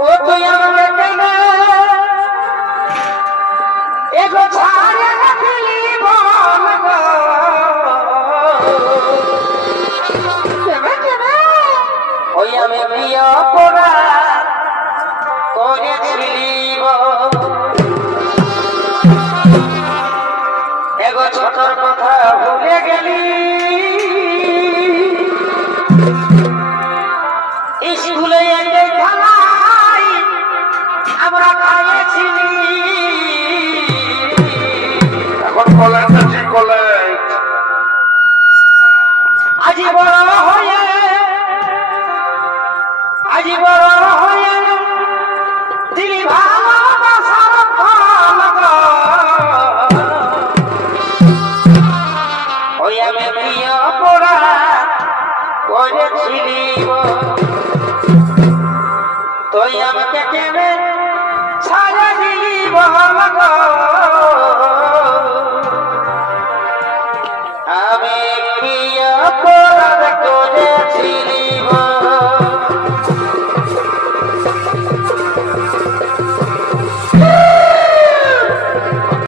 ও তুই আমাকে কেনে এগো ছাড়ে রাখলি বল গো ওই আমি প্রিয় পোড়া করেছিলি এগো ছোটর কথা ভুলে গেলি স্কুলে খেলাই আমরা খাইয়েছিলি এখন কলেজ আছে কলেজ আজি বড় হয়ে আজি বড় হয়ে দিলি ভালোবাসার ফল গো ওই আমি প্রিয় পোড়া করেছিলি তুই আমাকে কেনে ছাড়া দিলি বল গো